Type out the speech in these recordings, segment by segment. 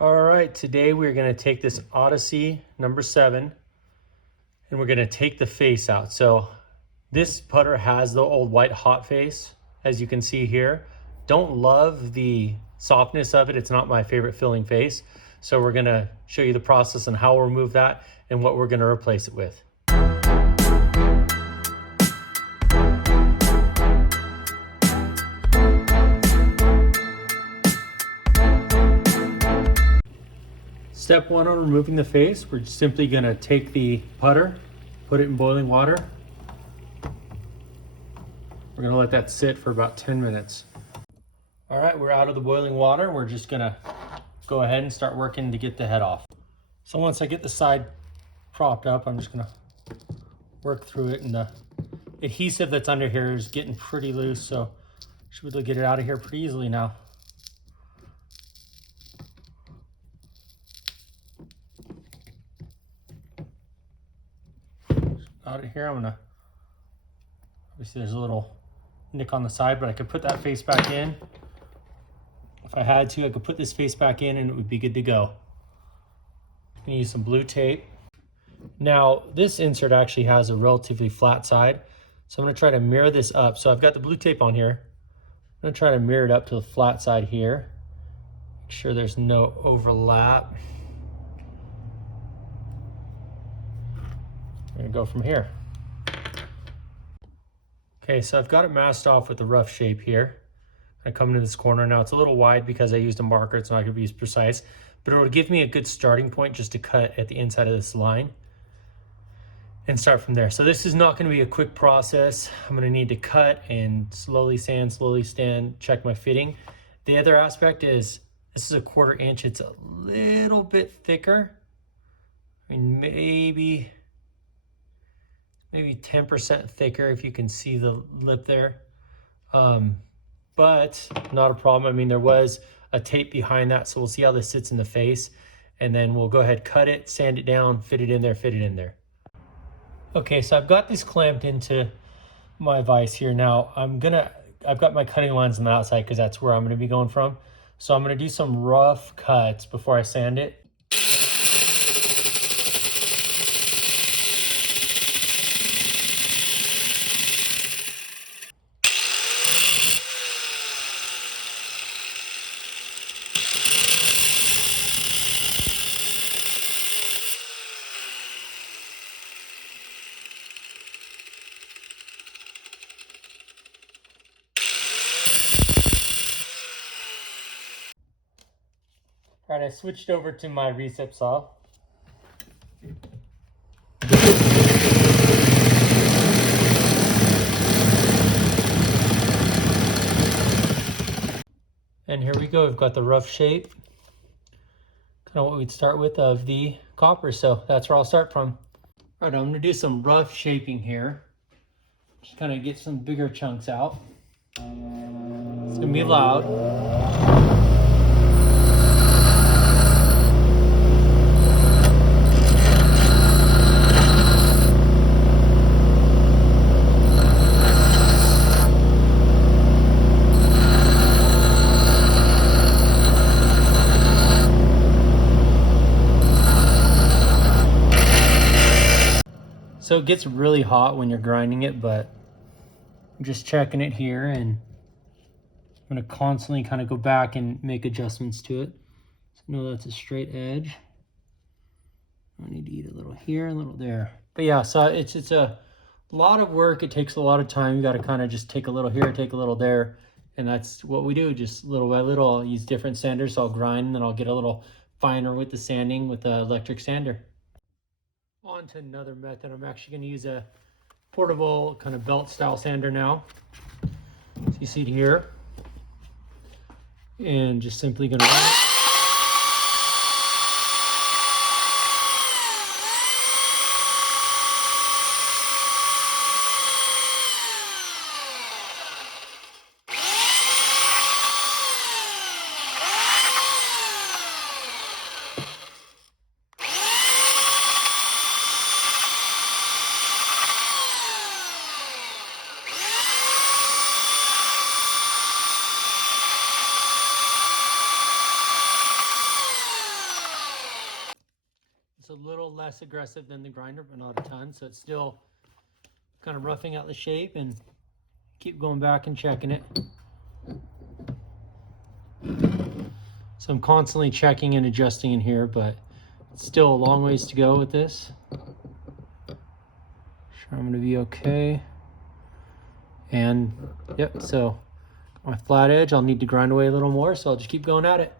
All right, today we're going to take this Odyssey number 7 and we're going to take the face out. So this putter has the old white hot face, as you can see here. Don't love the softness of it. It's not my favorite filling face. So we're going to show you the process on how we'll remove that and what we're going to replace it with. Step 1 on removing the face, we're simply going to take the putter, put it in boiling water. We're going to let that sit for about 10 minutes. All right, we're out of the boiling water. We're just going to go ahead and start working to get the head off. So once I get the side propped up, I'm just going to work through it, and the adhesive that's under here is getting pretty loose, so should be able to get it out of here pretty easily now. Out of here, I'm gonna, obviously there's a little nick on the side, but I could put that face back in. If I had to, I could put this face back in and it would be good to go. I'm gonna use some blue tape. Now, this insert actually has a relatively flat side, so I'm gonna try to mirror this up. So I've got the blue tape on here. I'm gonna try to mirror it up to the flat side here. Make sure there's no overlap. I'm gonna go from here. Okay, so I've got it masked off with the rough shape here. I come into this corner. Now it's a little wide because I used a marker. It's not gonna be as precise, but it'll give me a good starting point just to cut at the inside of this line and start from there. So this is not gonna be a quick process. I'm gonna need to cut and slowly sand, check my fitting. The other aspect is this is a 1/4 inch. It's a little bit thicker. I mean, maybe 10% thicker if you can see the lip there. But not a problem. I mean, there was a tape behind that, so we'll see how this sits in the face, and then we'll go ahead, cut it, sand it down, fit it in there. Okay, so I've got this clamped into my vise here. Now I've got my cutting lines on the outside because that's where I'm gonna be going from. So I'm gonna do some rough cuts before I sand it. All right, I switched over to my recip saw. And here we go, we've got the rough shape, kind of what we'd start with of the copper, so that's where I'll start from. All right, I'm gonna do some rough shaping here. Just kind of get some bigger chunks out. It's gonna be loud. So it gets really hot when you're grinding it, but I'm just checking it here, and I'm gonna constantly kind of go back and make adjustments to it. So know that's a straight edge. I need to eat a little here, a little there. But yeah, so it's a lot of work. It takes a lot of time. You gotta kind of just take a little here, take a little there. And that's what we do, just little by little. I'll use different sanders, so I'll grind, and then I'll get a little finer with the sanding with the electric sander. On to another method. I'm actually going to use a portable kind of belt style sander now. So you see it here, and just simply going to run it. It's a little less aggressive than the grinder, but not a ton. So it's still kind of roughing out the shape, and keep going back and checking it. So I'm constantly checking and adjusting in here, but it's still a long ways to go with this. Sure, I'm going to be okay. And yep, so my flat edge, I'll need to grind away a little more, so I'll just keep going at it.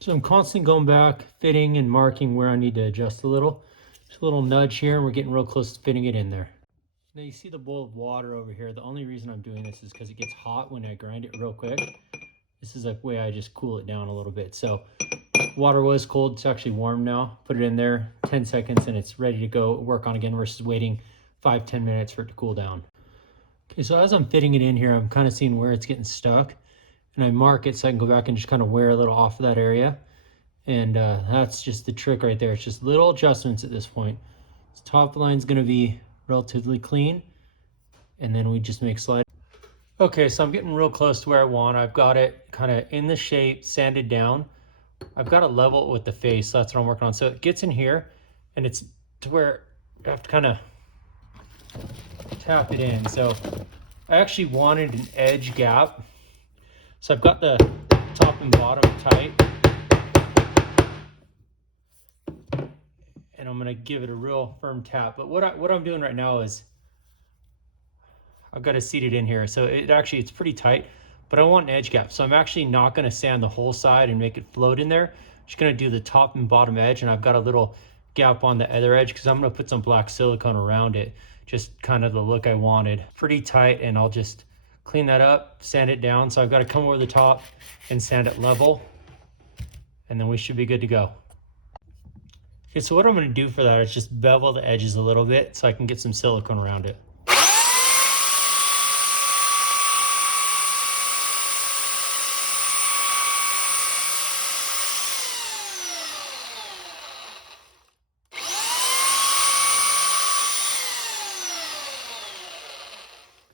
So I'm constantly going back, fitting and marking where I need to adjust a little. Just a little nudge here, and we're getting real close to fitting it in there. Now you see the bowl of water over here. The only reason I'm doing this is because it gets hot when I grind it real quick. This is a way I just cool it down a little bit. So water was cold, it's actually warm now. Put it in there, 10 seconds, and it's ready to go work on again versus waiting 5-10 minutes for it to cool down. Okay, so as I'm fitting it in here, I'm kind of seeing where it's getting stuck. And I mark it so I can go back and just kind of wear a little off of that area. And that's just the trick right there. It's just little adjustments at this point. This top line's going to be relatively clean, and then we just make slide. Okay, so I'm getting real close to where I want. I've got it kind of in the shape, sanded down. I've got to level it with the face, so that's what I'm working on. So it gets in here, and it's to where I have to kind of tap it in. So I actually wanted an edge gap. So I've got the top and bottom tight, and I'm gonna give it a real firm tap. But what I'm doing right now is I've got to seat it in here. So it's pretty tight, but I want an edge gap. So I'm actually not gonna sand the whole side and make it float in there. I'm just gonna do the top and bottom edge, and I've got a little gap on the other edge because I'm gonna put some black silicone around it. Just kind of the look I wanted. Pretty tight, and I'll just clean that up, sand it down. So I've got to come over the top and sand it level, and then we should be good to go. Okay, so what I'm going to do for that is just bevel the edges a little bit so I can get some silicone around it.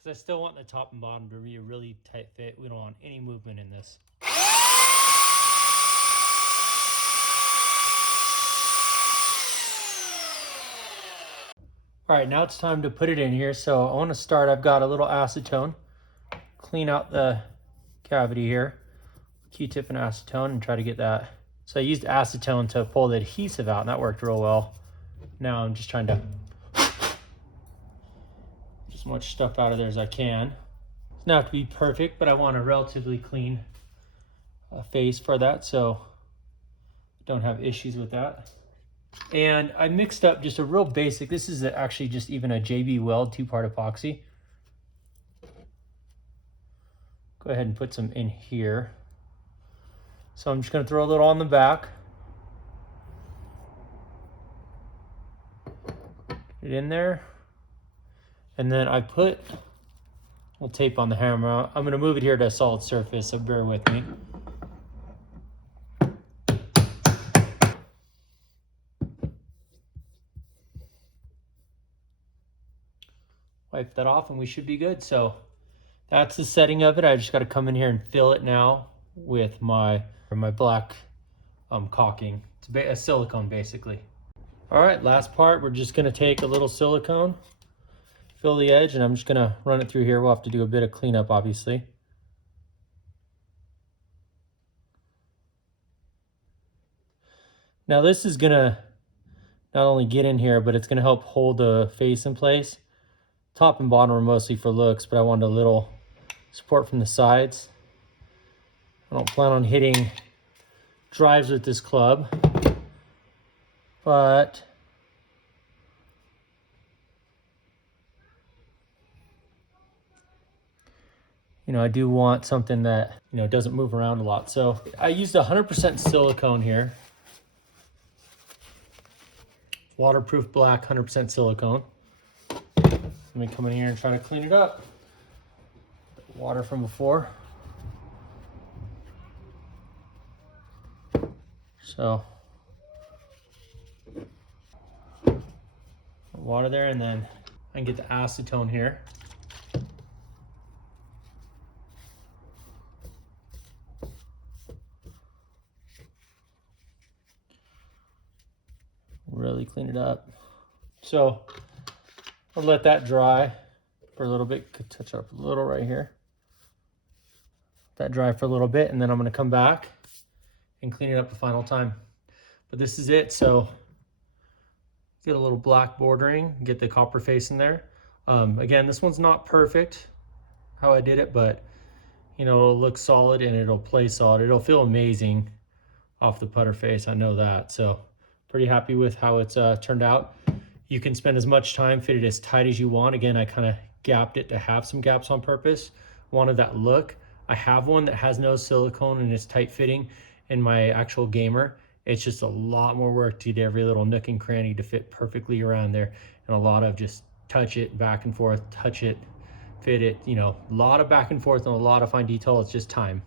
Because I still want the top and bottom to be a really tight fit. We don't want any movement in this. All right, now it's time to put it in here. So I want to start, I've got a little acetone. Clean out the cavity here. Q-tip and acetone, and try to get that. So I used acetone to pull the adhesive out, and that worked real well. Now I'm just trying to get as much stuff out of there as I can. It doesn't have to be perfect, but I want a relatively clean face for that, so I don't have issues with that. And I mixed up just a real basic, this is actually just even a JB Weld 2-part epoxy. Go ahead and put some in here. So I'm just going to throw a little on the back. Get it in there. And then I put a little tape on the hammer. I'm going to move it here to a solid surface, so bear with me. Wipe that off and we should be good. So that's the setting of it. I just got to come in here and fill it now with my black caulking. It's a silicone basically. All right, last part, we're just gonna take a little silicone, fill the edge, and I'm just gonna run it through here. We'll have to do a bit of cleanup, obviously. Now this is gonna not only get in here, but it's gonna help hold the face in place. Top and bottom are mostly for looks, but I wanted a little support from the sides. I don't plan on hitting drives with this club, but you know, I do want something that, you know, doesn't move around a lot. So I used 100% silicone here. Waterproof black, 100% silicone. Let me come in here and try to clean it up. Water from before. So water there, and then I can get the acetone here. Really clean it up. So I'll let that dry for a little bit. Could touch up a little right here. Let that dry for a little bit, and then I'm going to come back and clean it up the final time. But this is it. So get a little black bordering, get the copper face in there. Again, this one's not perfect how I did it, but you know, it'll look solid and it'll play solid. It'll feel amazing off the putter face, I know that. So pretty happy with how it's turned out. You can spend as much time, fit it as tight as you want. Again, I kind of gapped it to have some gaps on purpose. Wanted that look. I have one that has no silicone and it's tight fitting in my actual gamer. It's just a lot more work to get every little nook and cranny to fit perfectly around there, and a lot of just touch it back and forth, touch it, fit it, you know, a lot of back and forth and a lot of fine detail. It's just time.